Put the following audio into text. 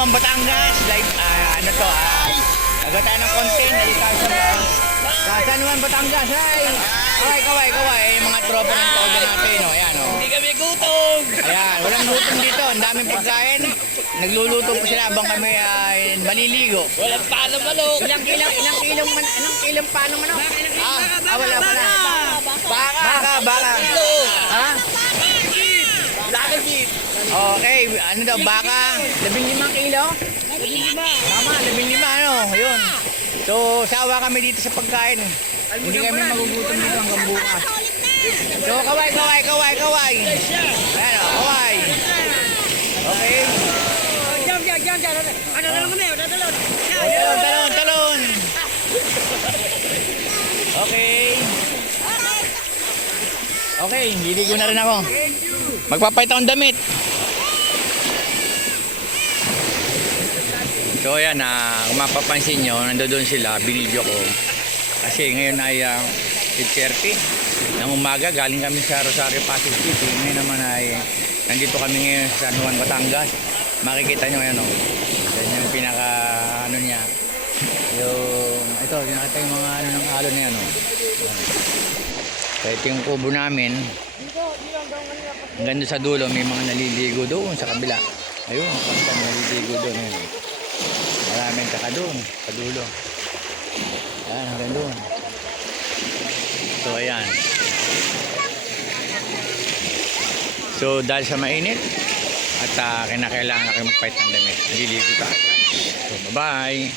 Juan, Batangas. Live, ano to, agad tayo ng content. Dito tayo sa San Juan, Batangas. Ay, kaway. Yung mga tropa ng todo natin, no? Ayan, no? Hindi kami gutom. Ayan, walang gutom dito. Ang daming pagkain. Nagluluto pa sila habang kami ay maliligo. Walang paano manok. Ilang kilong paano manok? Wala pala. Baka. Ha? Lakagit. Okay, ano daw, baka? 15 kilo? 15. Tama, 15, ano, yun. So, sawa kami dito sa pagkain. Hindi kami magugutom dito hanggang bukas. So, kaway. Ayan o, kaway. Okay. Diyan. Ano na naman eh, dadalon. Talon. Okay, liligo na rin ako. Magpapahit akong damit. So ayan, kung mapapansin nyo, nandoon sila, binidyo ko. Kasi ngayon ay 8:30 ng umaga, galing kami sa Rosario, Pasig City. Ngayon naman ay nandito kami ngayon sa San Juan, Batangas. Makikita nyo yan o. Yan yung pinaka ano niya. Ito, nakita yung mga ano ng alon na yan o. So ito yung kubo namin. Hanggang doon sa dulo, may mga naliligo doon sa kabila. Ayun, kung naliligo doon. Ayun. Maraming taka doon, sa dulo. Ayan, hanggang doon. So, ayan. So, dahil sa mainit, at kinakailangan na kayo magpahit ng damit. Naliligo tayo. So, bye-bye.